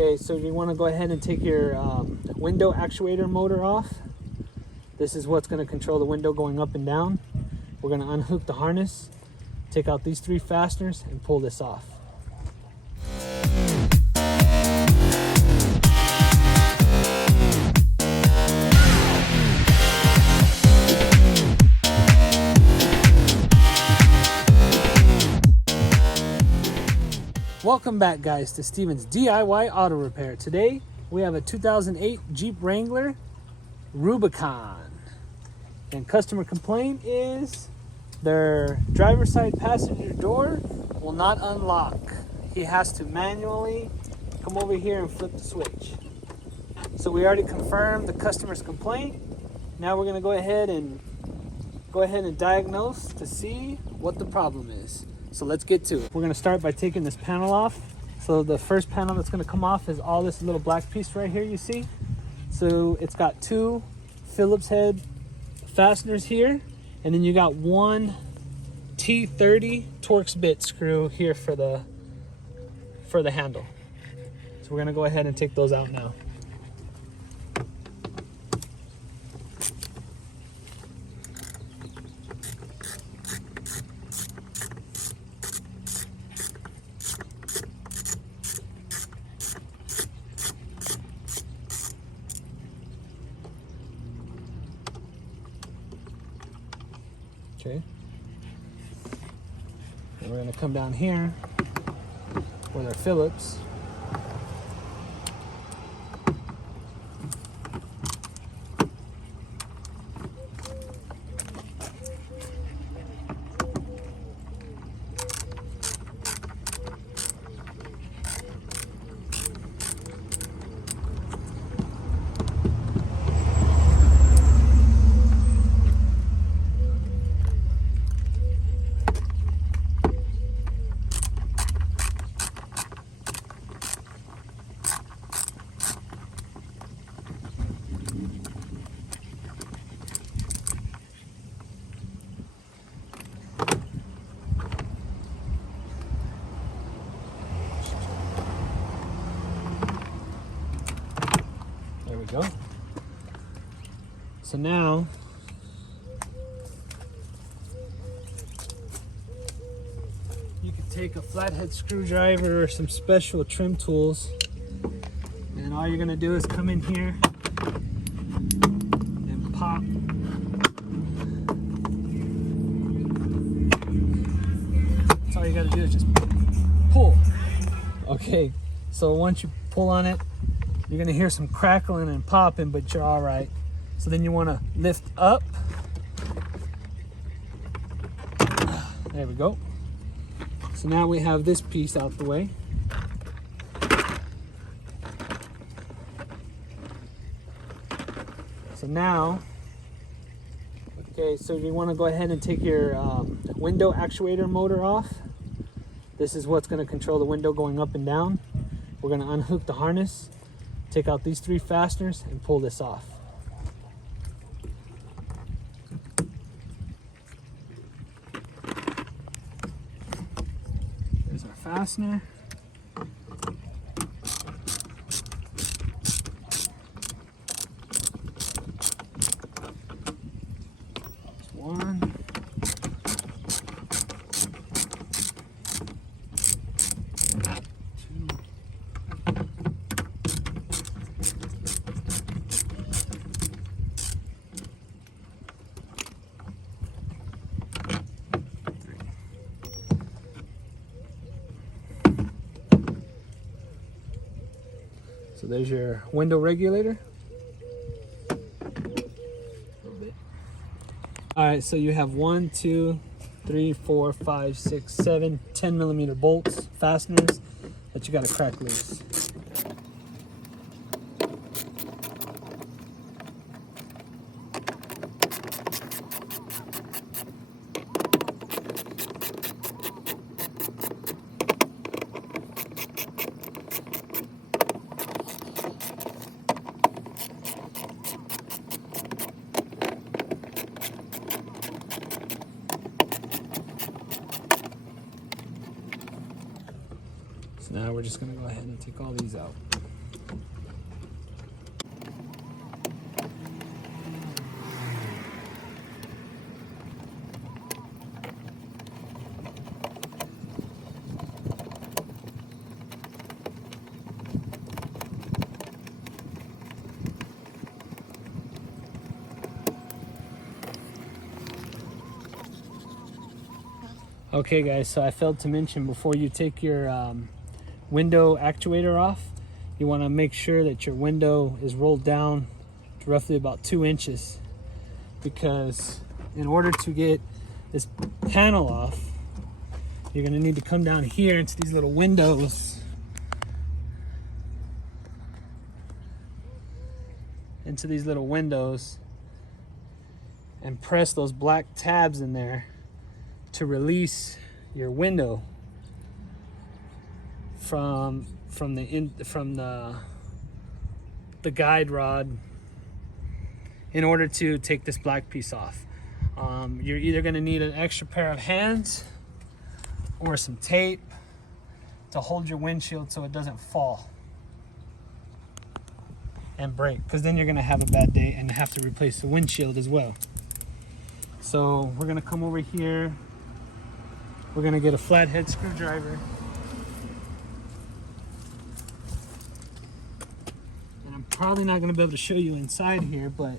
Okay, so you want to go ahead and take your window actuator motor off. This is what's going to control the window going up and down. We're going to unhook the harness, take out these 3 fasteners, and pull this off. Welcome back, guys, to Steven's DIY Auto Repair. Today we have a 2008 Jeep Wrangler Rubicon, and customer complaint is their driver's side passenger door will not unlock. He has to manually come over here and flip the switch. So we already confirmed the customer's complaint. Now we're going to go ahead and diagnose to see what the problem is. So let's get to it. We're going to start by taking this panel off. So the first panel that's going to come off is all this little black piece right here, you see? So it's got 2 Phillips head fasteners here, and then you got 1 T30 Torx bit screw here for the handle. So we're going to go ahead and take those out now. Okay, and we're going to come down here with our Phillips. There we go. So now you can take a flathead screwdriver or some special trim tools, and all you're going to do is come in here and pop. That's all you got to do is just pull. Okay, so once you pull on it, you're gonna hear some crackling and popping, but you're all right. So then you wanna lift up. There we go. So now we have this piece out the way. So now, okay, so you wanna go ahead and take your window actuator motor off. This is what's gonna control the window going up and down. We're gonna unhook the harness, take out these 3 fasteners, and pull this off. There's our fastener. There's 1. So there's your window regulator. All right, so you have 1, 2, 3, 4, 5, 6, 7, 10 millimeter bolts, fasteners that you got to crack loose. So now we're just going to go ahead and take all these out. Okay guys, so I failed to mention, before you take your window actuator off, you want to make sure that your window is rolled down to roughly about 2 inches, because in order to get this panel off, you're going to need to come down here into these little windows, and press those black tabs in there to release your window from the guide rod in order to take this black piece off. You're either going to need an extra pair of hands or some tape to hold your windshield so it doesn't fall and break, because then you're going to have a bad day and have to replace the windshield as well. So we're going to come over here. We're going to get a flathead screwdriver. And I'm probably not going to be able to show you inside here, but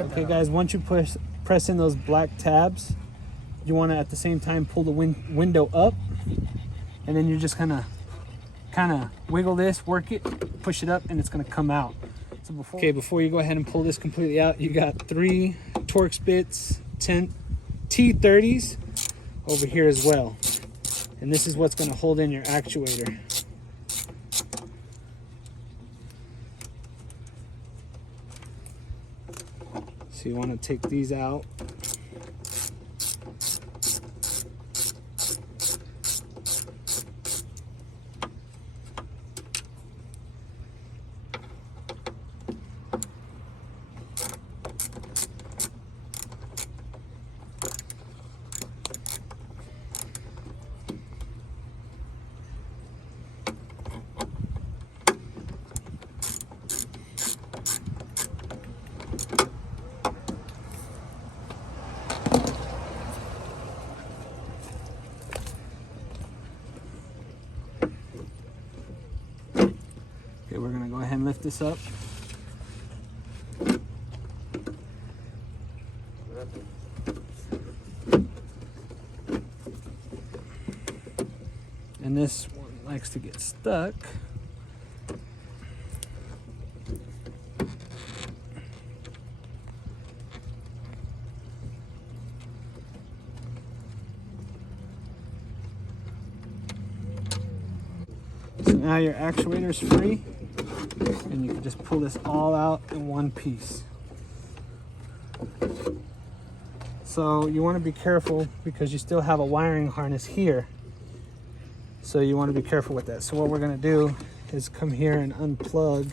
okay guys, once you press in those black tabs, you want to at the same time pull the window up, and then you're just kind of wiggle this, work it, push it up, and it's going to come out. So before you go ahead and pull this completely out, you got 3 Torx bits, 10 T30s over here as well, and this is what's going to hold in your actuator. So you want to take these out. Okay, we're gonna go ahead and lift this up. And this one likes to get stuck. So now your actuator is free, and you can just pull this all out in one piece. So you want to be careful because you still have a wiring harness here. So you want to be careful with that. So what we're going to do is come here and unplug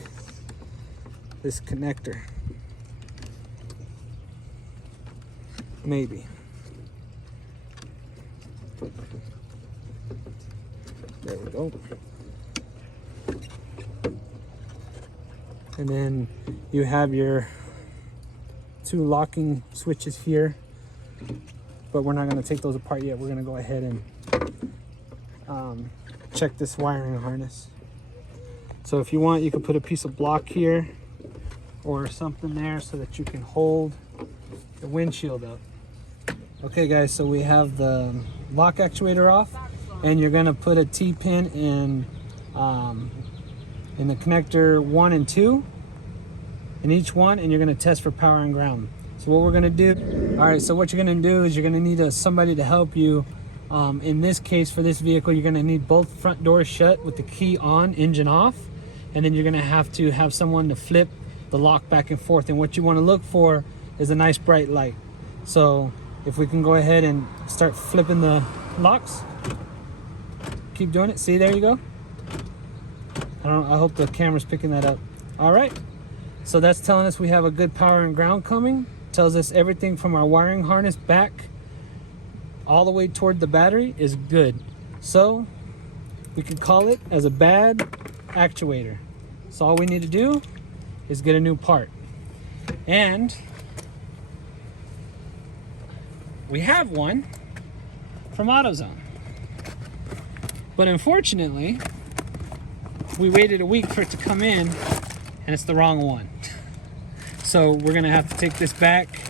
this connector. Maybe. There we go. And then you have your 2 locking switches here, but we're not going to take those apart yet. We're going to go ahead and check this wiring harness. So if you want, you can put a piece of block here or something there so that you can hold the windshield up. Okay guys, so we have the lock actuator off, and you're going to put a T-pin in the connector 1 and 2 in each one, and you're going to test for power and ground. So what we're going to do, all right, so what you're going to do is you're going to need somebody to help you. In this case, for this vehicle, you're going to need both front doors shut with the key on, engine off, and then you're going to have someone to flip the lock back and forth. And what you want to look for is a nice bright light. So if we can go ahead and start flipping the locks, keep doing it. See, there you go. I hope the camera's picking that up. All right. So that's telling us we have a good power and ground coming. Tells us everything from our wiring harness back all the way toward the battery is good. So we could call it as a bad actuator. So all we need to do is get a new part. And we have one from AutoZone. But unfortunately, we waited a week for it to come in and it's the wrong one. So we're gonna have to take this back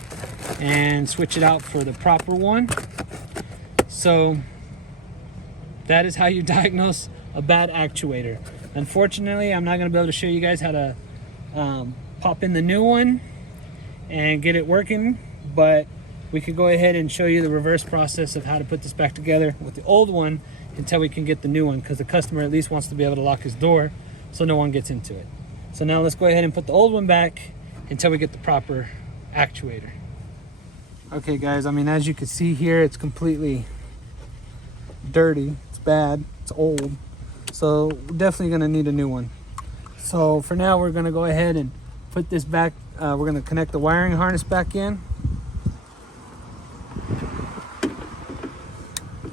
and switch it out for the proper one. So that is how you diagnose a bad actuator. Unfortunately, I'm not gonna be able to show you guys how to pop in the new one and get it working, but we could go ahead and show you the reverse process of how to put this back together with the old one until we can get the new one, because the customer at least wants to be able to lock his door so no one gets into it. So now let's go ahead and put the old one back until we get the proper actuator. Okay guys, I mean, as you can see here, it's completely dirty, it's bad, it's old. So we're definitely gonna need a new one. So for now, we're gonna go ahead and put this back. We're gonna connect the wiring harness back in.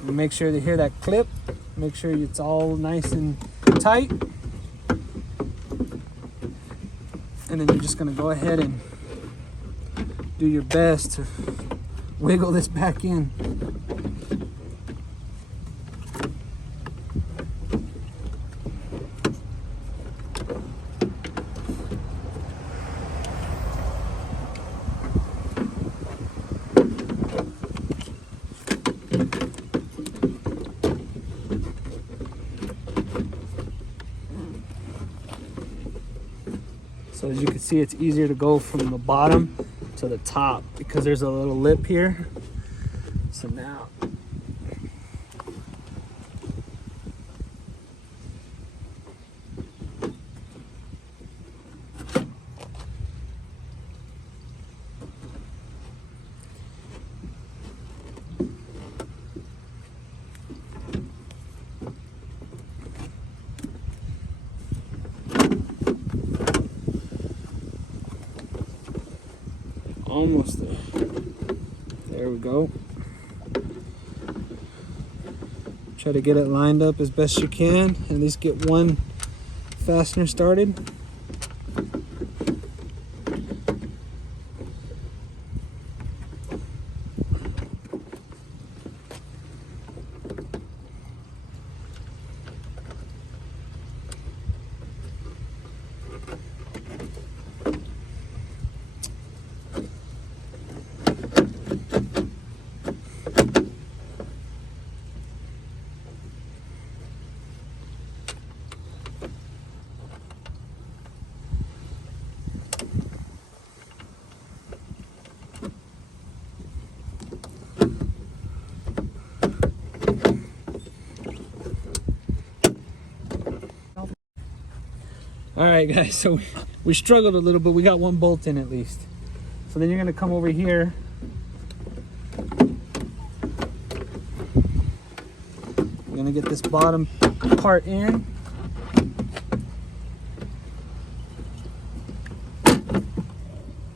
Make sure to hear that clip. Make sure it's all nice and tight. And then you're just gonna go ahead and do your best to wiggle this back in. So as you can see, it's easier to go from the bottom to the top because there's a little lip here. So now almost there. There we go. Try to get it lined up as best you can. At least get one fastener started. All right guys, so we struggled a little, but we got one bolt in at least. So then you're gonna come over here. You're gonna get this bottom part in.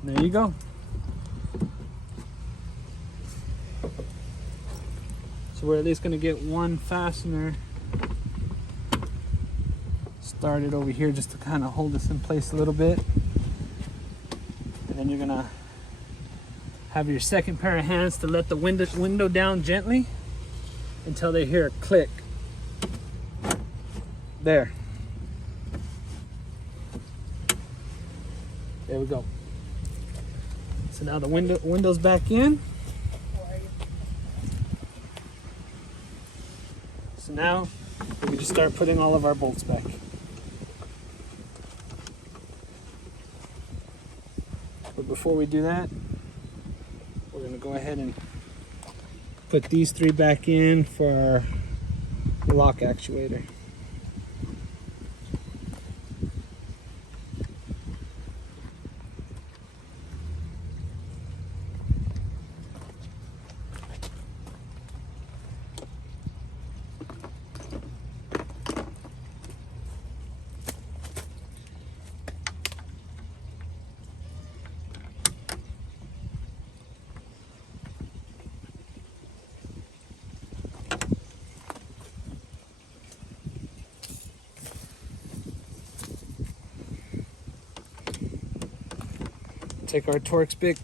There you go. So we're at least gonna get one fastener started over here just to kind of hold this in place a little bit. And then you're gonna have your second pair of hands to let the window down gently until they hear a click. There. There we go. So now the window's back in. So now we can just start putting all of our bolts back. But before we do that, we're going to go ahead and put these three back in for our lock actuator. Take our Torx bit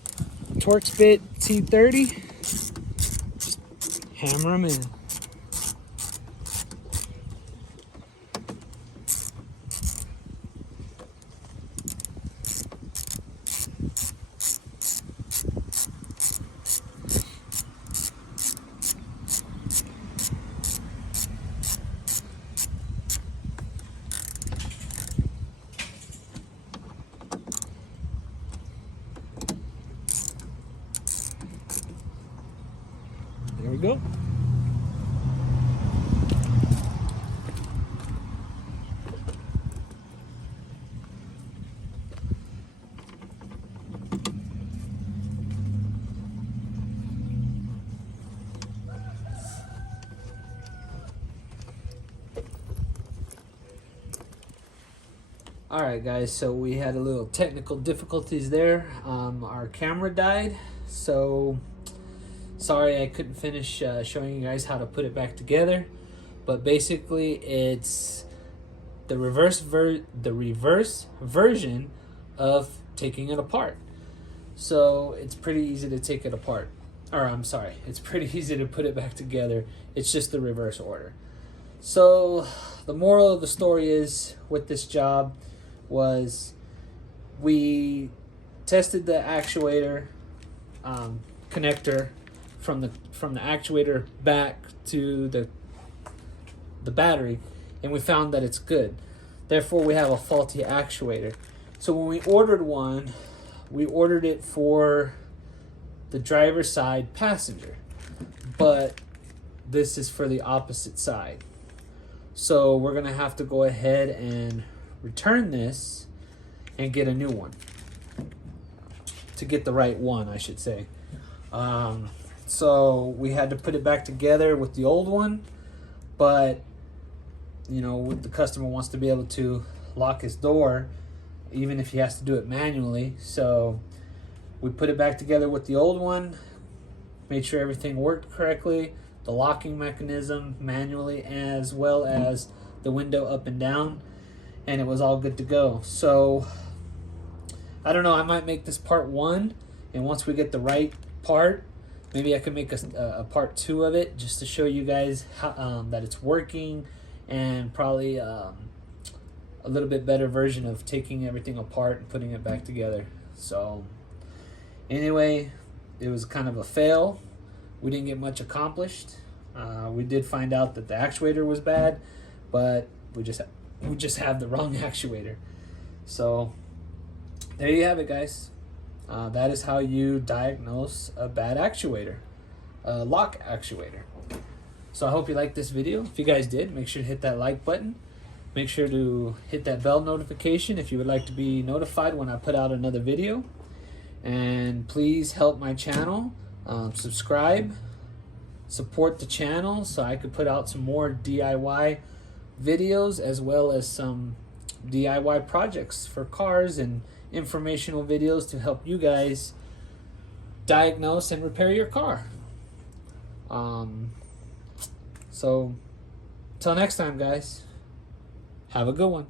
T30, hammer them in. There we go. All right, guys, so we had a little technical difficulties there. Our camera died, so sorry I couldn't finish showing you guys how to put it back together. But basically, it's the reverse version of taking it apart. So it's pretty easy to take it apart. Or I'm sorry, it's pretty easy to put it back together. It's just the reverse order. So the moral of the story is, with this job, was we tested the actuator connector from the actuator back to the battery, and we found that it's good. Therefore, we have a faulty actuator. So when we ordered one, we ordered it for the driver's side passenger, but this is for the opposite side. So we're gonna have to go ahead and return this and get a new one, to get the right one, I should say. So we had to put it back together with the old one, but you know, the customer wants to be able to lock his door even if he has to do it manually. So we put it back together with the old one, made sure everything worked correctly, the locking mechanism manually, as well as the window up and down, and it was all good to go. So I don't know, I might make this part 1, and once we get the right part, maybe I could make a part 2 of it, just to show you guys how, that it's working, and probably a little bit better version of taking everything apart and putting it back together. So anyway, it was kind of a fail. We didn't get much accomplished. We did find out that the actuator was bad, but we just have the wrong actuator. So there you have it, guys. That is how you diagnose a bad actuator, a lock actuator. So I hope you liked this video. If you guys did, make sure to hit that like button. Make sure to hit that bell notification if you would like to be notified when I put out another video. And please help my channel. Subscribe, support the channel so I could put out some more DIY videos, as well as some DIY projects for cars and informational videos to help you guys diagnose and repair your car. So till next time, guys, have a good one.